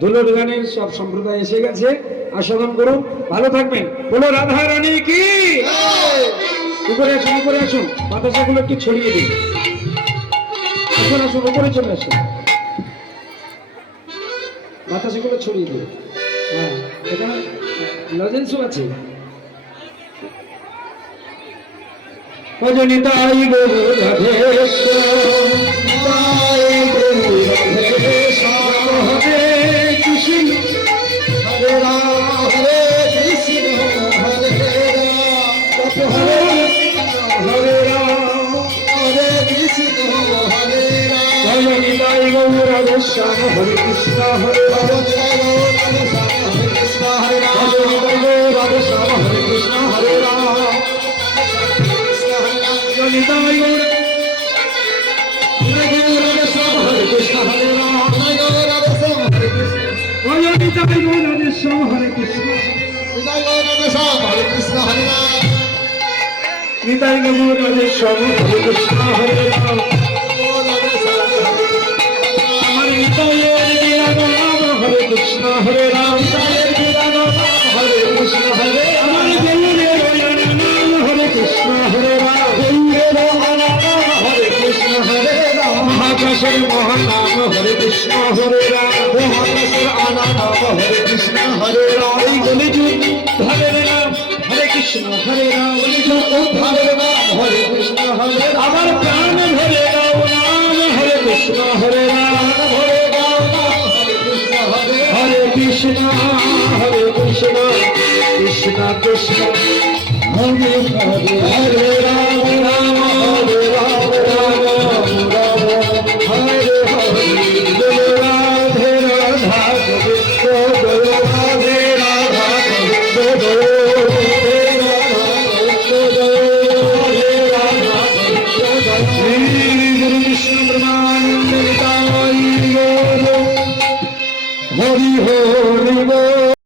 ধুলোর গানের সব সম্প্রদায় এসে গেছে, আস্বাদন করুন, ভালো থাকবেন। বলো রাধা রানী কি। উপরে আসুন, উপরে আসুন, বাতাসাগুলো একটু ছড়িয়ে দিন। আসুন আসুন, উপরে চলে আসুন, বাতাসাগুলো ছড়িয়ে দিন। হ্যাঁ, এখানে লজেন্সও আছে। ভজনিতাই গরু Radheshwar, Shama Hare Krishna Hare Rama Hare Krishna Hare Rama Radha Shama Hare Krishna Hare Rama Janitai Radha Shama Hare Krishna Hare Rama Radha Shama Hare Krishna Janitai Radha Shama Hare Krishna Radha Shama Hare Krishna Hare Rama Nitai Radha Shama Hare Krishna Hare Rama Hare Krishna Hare Ram, Hare Krishna Hare Ram, Hare Krishna Hare Ram, Hare Krishna Hare Ram, Mahakashar Mahanam Hare Krishna Hare Ram, Mahakashar Ananam Hare Krishna Hare Ram, Guliju Hare Ram, Hare Krishna Hare Ram, Guliju Hare Ram, Hare Krishna Hare Ram, Amar Pran Hare Ram, Hare Krishna Hare Ram, Hare Krishna, Hare Krishna, Krishna Krishna, Hare Hare, Hare Rama, Rama Hare Rama, Rama Rama, Hare Hare, Jai Radhe Radha Govinda, Jai Radhe Radha Govinda, Jai Radha Govinda, Hare Radha Govinda, Shri Guru Vishnu Brahmananda Nitai Gaur Hari Hari বল।